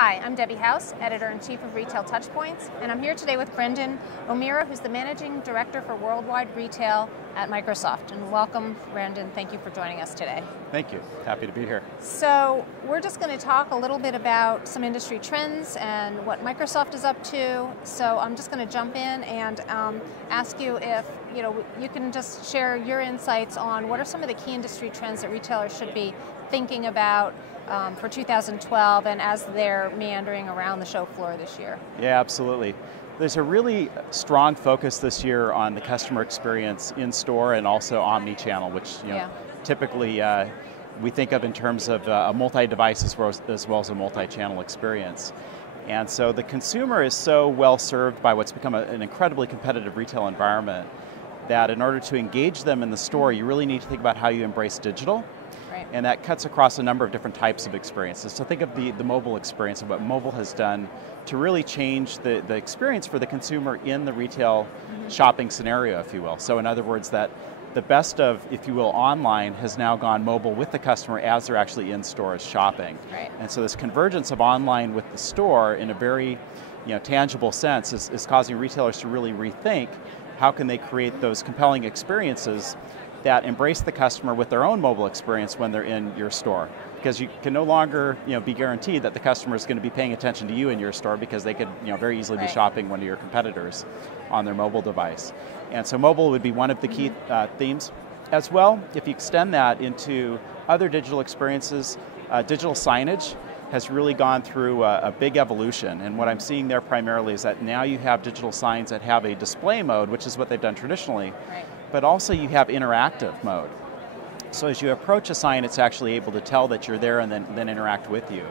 Hi, I'm Debbie House, Editor-in-Chief of Retail TouchPoints, and I'm here today with Brendan O'Meara, who's the Managing Director for Worldwide Retail at Microsoft. And welcome, Brendan. Thank you for joining us today. Thank you. Happy to be here. So we're just going to talk a little bit about some industry trends and what Microsoft is up to. So I'm just going to jump in and ask you if you can just share your insights on what are some of the key industry trends that retailers should be thinking about for 2012 and as they're meandering around the show floor this year. Yeah, absolutely. There's a really strong focus this year on the customer experience in store and also omni-channel, which typically we think of in terms of a multi-device as well as a multi-channel experience. And so the consumer is so well served by what's become an incredibly competitive retail environment that in order to engage them in the store, you really need to think about how you embrace digital. Right. And that cuts across a number of different types of experiences. So think of the mobile experience and what mobile has done to really change the experience for the consumer in the retail shopping scenario, if you will. So in other words, that the best of, if you will, online has now gone mobile with the customer as they're actually in stores shopping. Right. And so this convergence of online with the store in a very tangible sense is causing retailers to really rethink how can they create those compelling experiences that embrace the customer with their own mobile experience when they're in your store. Because you can no longer be guaranteed that the customer is going to be paying attention to you in your store because they could very easily be shopping one of your competitors on their mobile device. And so mobile would be one of the key themes. As well, if you extend that into other digital experiences, digital signage has really gone through a big evolution. And what I'm seeing there primarily is that now you have digital signs that have a display mode, which is what they've done traditionally. Right. But also you have interactive mode. So as you approach a sign, it's actually able to tell that you're there and then interact with you.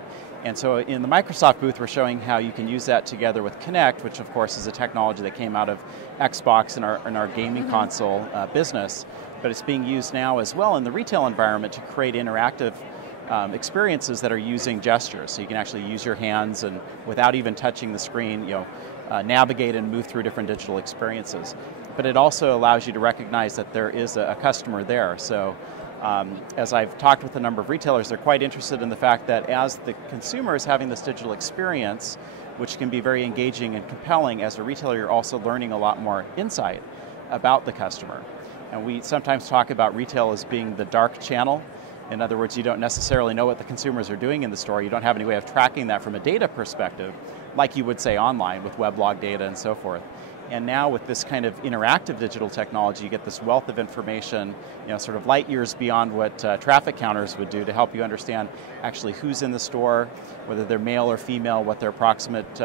And so in the Microsoft booth, we're showing how you can use that together with Kinect, which of course is a technology that came out of Xbox and our gaming console business, but it's being used now as well in the retail environment to create interactive experiences that are using gestures. So you can actually use your hands and without even touching the screen, navigate and move through different digital experiences. But it also allows you to recognize that there is a customer there. So as I've talked with a number of retailers, they're quite interested in the fact that as the consumer is having this digital experience, which can be very engaging and compelling, as a retailer you're also learning a lot more insight about the customer. And we sometimes talk about retail as being the dark channel. In other words, you don't necessarily know what the consumers are doing in the store. You don't have any way of tracking that from a data perspective, like you would say online with weblog data and so forth. And now with this kind of interactive digital technology, you get this wealth of information, sort of light years beyond what traffic counters would do to help you understand actually who's in the store, whether they're male or female, what their approximate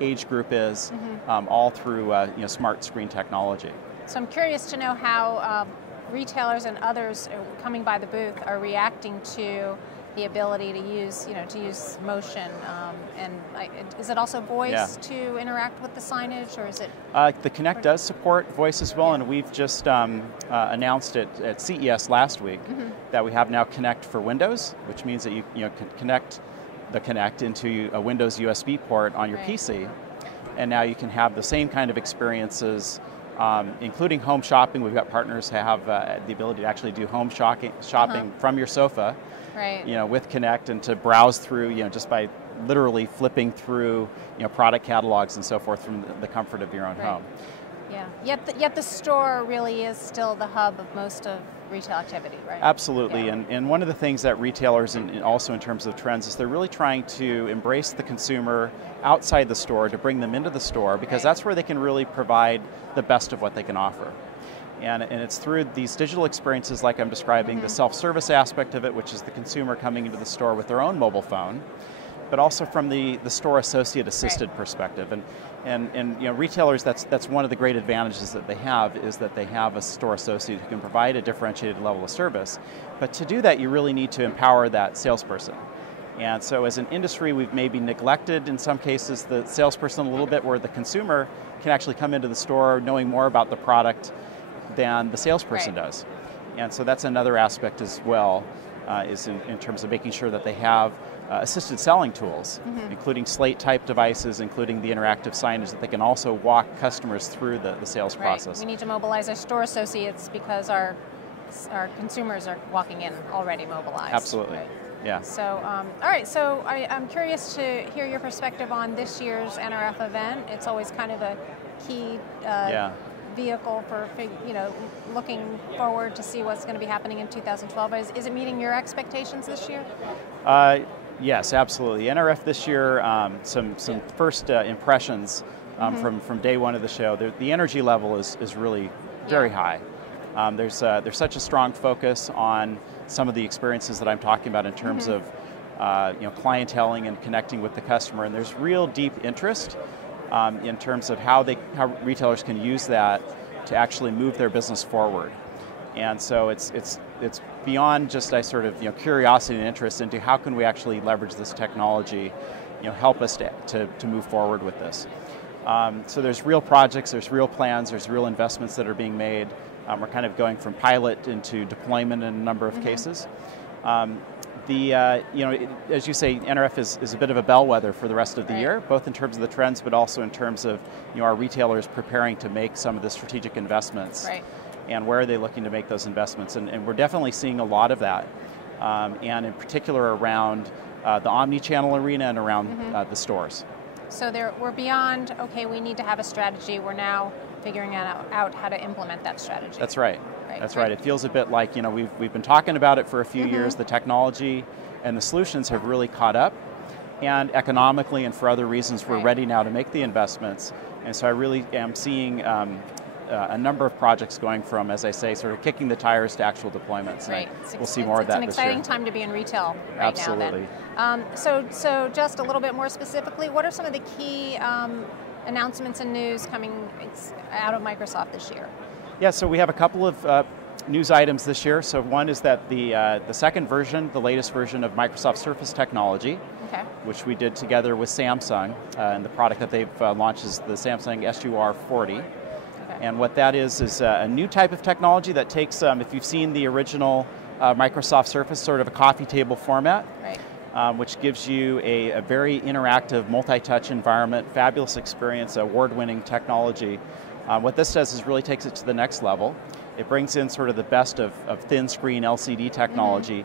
age group is, all through smart screen technology. So I'm curious to know how retailers and others coming by the booth are reacting to the ability to use motion, and is it also voice to interact with the signage, or is it? The Kinect does support voice as well, and we've just announced it at CES last week that we have now Kinect for Windows, which means that you can connect the Kinect into a Windows USB port on your PC, and now you can have the same kind of experiences. Including home shopping. We've got partners who have the ability to actually do home shopping from your sofa, with Kinect, and to browse through, just by literally flipping through, product catalogs and so forth from the comfort of your own home. Yeah. Yet the store really is still the hub of most of retail activity, right? Absolutely, and one of the things that retailers, and also in terms of trends, is they're really trying to embrace the consumer outside the store to bring them into the store, because that's where they can really provide the best of what they can offer. And it's through these digital experiences like I'm describing, the self-service aspect of it, which is the consumer coming into the store with their own mobile phone, but also from the store associate assisted perspective. And retailers, that's one of the great advantages that they have, is that they have a store associate who can provide a differentiated level of service. But to do that, you really need to empower that salesperson. And so as an industry, we've maybe neglected, in some cases, the salesperson a little bit, where the consumer can actually come into the store knowing more about the product than the salesperson does. And so that's another aspect as well, is in terms of making sure that they have assisted selling tools, including slate-type devices, including the interactive signage, that they can also walk customers through the sales process. We need to mobilize our store associates because our consumers are walking in already mobilized. Absolutely. Right. Yeah. So, all right, so I'm curious to hear your perspective on this year's NRF event. It's always kind of a key vehicle for, looking forward to see what's going to be happening in 2012. Is it meeting your expectations this year? Yes, absolutely. NRF this year, some first impressions from day one of the show. The energy level is really very high. There's such a strong focus on some of the experiences that I'm talking about in terms of clienteling and connecting with the customer, and there's real deep interest in terms of how retailers can use that to actually move their business forward. And so it's beyond just a sort of curiosity and interest into how can we actually leverage this technology, help us to move forward with this. So there's real projects, there's real plans, there's real investments that are being made. We're kind of going from pilot into deployment in a number of cases. As you say, NRF is a bit of a bellwether for the rest of the year, both in terms of the trends, but also in terms of our retailers preparing to make some of the strategic investments. Right. And where are they looking to make those investments? And we're definitely seeing a lot of that, and in particular around the omni-channel arena and around the stores. So we're beyond, okay, we need to have a strategy, we're now figuring out how to implement that strategy. That's right. That's right. It feels a bit like, we've been talking about it for a few years. The technology and the solutions have really caught up, and economically and for other reasons we're ready now to make the investments. And so I really am seeing a number of projects going from, as I say, sort of kicking the tires to actual deployments. Right. We'll see more of that this year. It's an exciting time to be in retail right Absolutely. now. Absolutely. So just a little bit more specifically, what are some of the key announcements and news coming out of Microsoft this year? Yeah, so we have a couple of news items this year. So one is that the second version, the latest version of Microsoft Surface technology, which we did together with Samsung, and the product that they've launched is the Samsung SUR40. And what that is a new type of technology that takes, if you've seen the original Microsoft Surface, sort of a coffee table format, which gives you a very interactive, multi-touch environment, fabulous experience, award-winning technology. What this does is really takes it to the next level. It brings in sort of the best of thin screen LCD technology,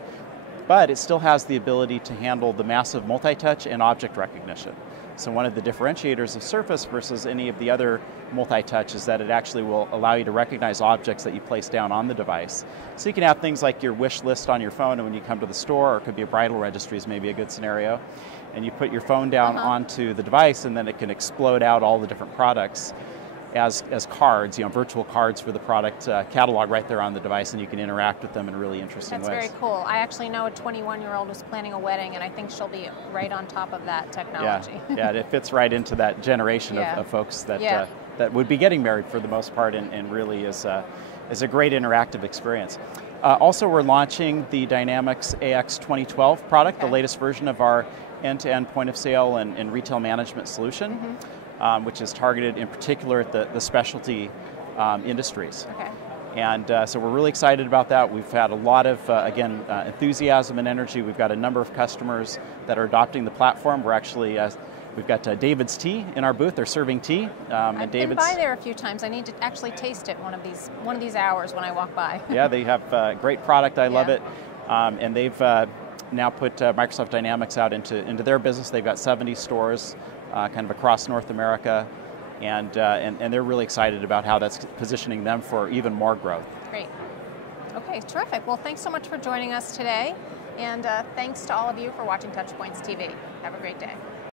but it still has the ability to handle the massive multi-touch and object recognition. So one of the differentiators of Surface versus any of the other multi-touch is that it actually will allow you to recognize objects that you place down on the device. So you can have things like your wish list on your phone, and when you come to the store, or it could be a bridal registry is maybe a good scenario, and you put your phone down onto the device, and then it can explode out all the different products as cards, virtual cards for the product catalog right there on the device, and you can interact with them in really interesting ways. That's very cool. I actually know a 21-year-old who's planning a wedding, and I think she'll be right on top of that technology. Yeah, it fits right into that generation of folks that that would be getting married for the most part, and really is a great interactive experience. Also, we're launching the Dynamics AX 2012 product, the latest version of our end-to-end point of sale and retail management solution. Which is targeted in particular at the specialty industries. And so we're really excited about that. We've had a lot of, enthusiasm and energy. We've got a number of customers that are adopting the platform. We're actually, we've got David's Tea in our booth. They're serving tea. I've been by there a few times. I need to actually taste it one of these hours when I walk by. Yeah, they have a great product. I love it. And they've now put Microsoft Dynamics out into their business. They've got 70 stores kind of across North America, and they're really excited about how that's positioning them for even more growth. Great. Okay, terrific. Well, thanks so much for joining us today, and thanks to all of you for watching TouchPoints TV. Have a great day.